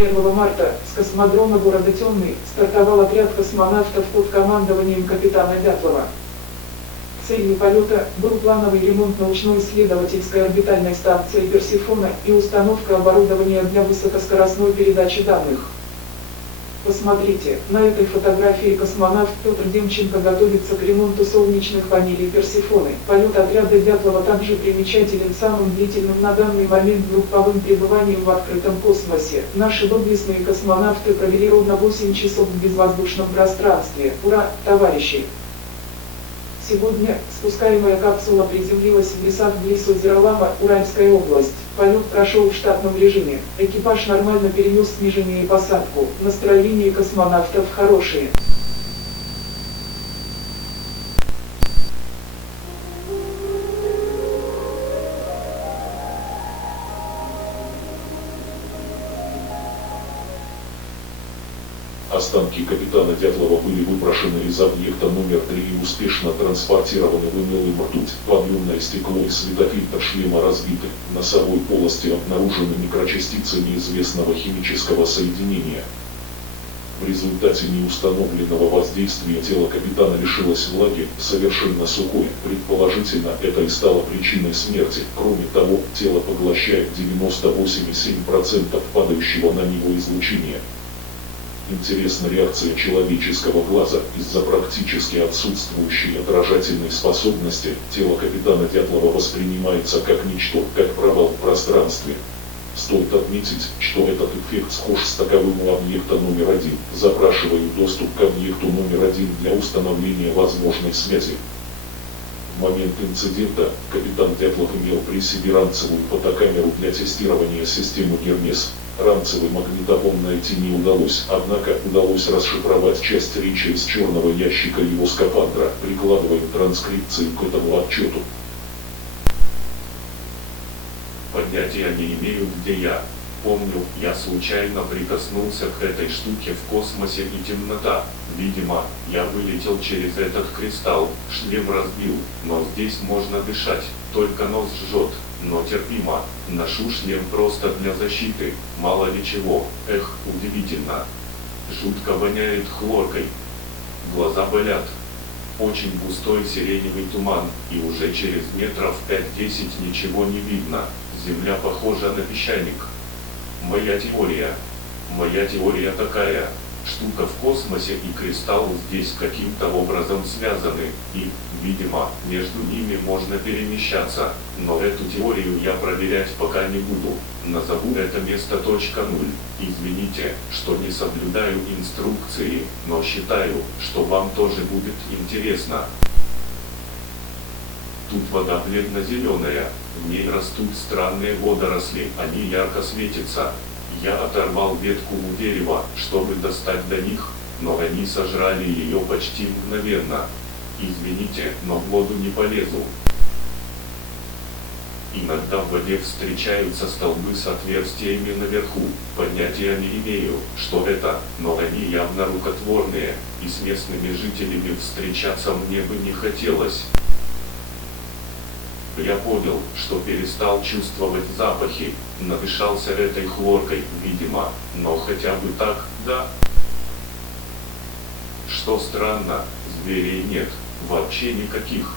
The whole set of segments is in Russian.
1 марта с космодрома города Темный стартовал отряд космонавтов под командованием капитана Дятлова. Целью полета был плановый ремонт научно-исследовательской орбитальной станции Персефона и установка оборудования для высокоскоростной передачи данных. Посмотрите, на этой фотографии космонавт Петр Демченко готовится к ремонту солнечных панелей Персефоны. Полет отряда Дятлова также примечателен самым длительным на данный момент групповым пребыванием в открытом космосе. Наши доблестные космонавты провели ровно 8 часов в безвоздушном пространстве. Ура, товарищи! Сегодня спускаемая капсула приземлилась в лесах близ озера Лама, Уральская область. Полет прошел в штатном режиме. Экипаж нормально перенес снижение и посадку. Настроение космонавтов хорошее. Останки капитана Дятлова были выброшены из объекта номер 3 и успешно транспортированы в инелым ртуть. Подъемное стекло и светофильтр шлема разбиты. В носовой полости обнаружены микрочастицы неизвестного химического соединения. В результате неустановленного воздействия тело капитана лишилось влаги, совершенно сухое. Предположительно, это и стало причиной смерти. Кроме того, тело поглощает 98,7% падающего на него излучения. Интересна реакция человеческого глаза. Из-за практически отсутствующей отражательной способности, тело капитана Дятлова воспринимается как ничто, как провал в пространстве. Стоит отметить, что этот эффект схож с таковым у объекта номер 1. Запрашиваю доступ к объекту номер 1 для установления возможной связи. В момент инцидента, капитан Дятлов имел при себе ранцевую фотокамеру для тестирования системы Гермес. Ранцевый магнитофон найти не удалось, однако удалось расшифровать часть речи из черного ящика его скафандра. Прикладываем транскрипции к этому отчету. Понятия не имею, где я. Помню, я случайно прикоснулся к этой штуке в космосе и темнота. Видимо, я вылетел через этот кристалл, шлем разбил, но здесь можно дышать, только нос жжет, но терпимо. Ношу шлем просто для защиты, мало ли чего. Эх, удивительно. Жутко воняет хлоркой. Глаза болят. Очень густой сиреневый туман, и уже через метров 5-10 ничего не видно. Земля похожа на песчаник. Моя теория такая. Штука в космосе и кристалл здесь каким-то образом связаны, и, видимо, между ними можно перемещаться, но эту теорию я проверять пока не буду. Назову это место точка 0. Извините, что не соблюдаю инструкции, но считаю, что вам тоже будет интересно. Тут вода бледно-зеленая, в ней растут странные водоросли, они ярко светятся. Я оторвал ветку у дерева, чтобы достать до них, но они сожрали ее почти мгновенно. Извините, но в воду не полезу. Иногда в воде встречаются столбы с отверстиями наверху. Понятия не имею, что это, но они явно рукотворные, и с местными жителями встречаться мне бы не хотелось. Я понял, что перестал чувствовать запахи, надышался этой хлоркой, видимо, но хотя бы так, да? Что странно, зверей нет, вообще никаких.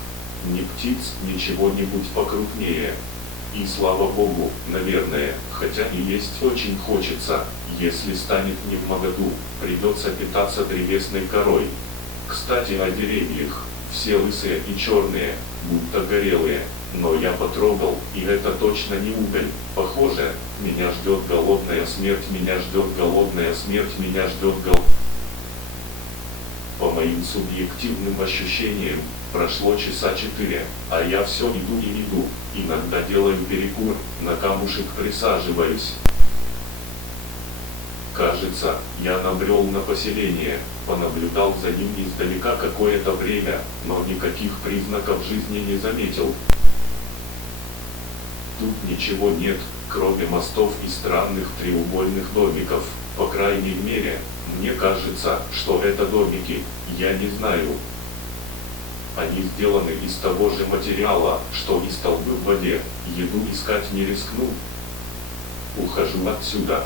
Ни птиц, ничего-нибудь покрупнее. И слава богу, наверное, хотя и есть очень хочется, если станет не в моготу, придется питаться древесной корой. Кстати, о деревьях, все лысые и черные, будто горелые. Но я потрогал, и это точно не уголь. Похоже, меня ждет голодная смерть, меня ждет голодная смерть, меня ждет По моим субъективным ощущениям, прошло часа 4, а я все иду и иду. Иногда делаю перекур, на камушек присаживаюсь. Кажется, я набрел на поселение, понаблюдал за ним издалека какое-то время, но никаких признаков жизни не заметил. Тут ничего нет, кроме мостов и странных треугольных домиков. По крайней мере, мне кажется, что это домики, я не знаю. Они сделаны из того же материала, что и столбы в воде. Еду искать не рискну. Ухожу отсюда.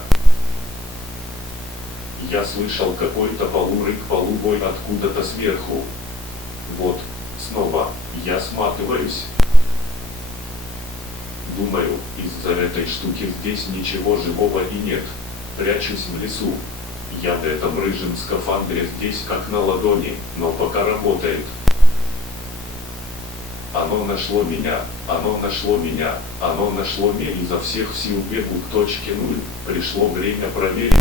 Я слышал какой-то полурык полубой откуда-то сверху. Вот, снова, я сматываюсь. Думаю, из-за этой штуки здесь ничего живого и нет. Прячусь в лесу. Я в этом рыжем скафандре здесь как на ладони, но пока работает. Оно нашло меня, оно нашло меня, оно нашло меня изо всех сил бегу к точке 0. Пришло время проверить.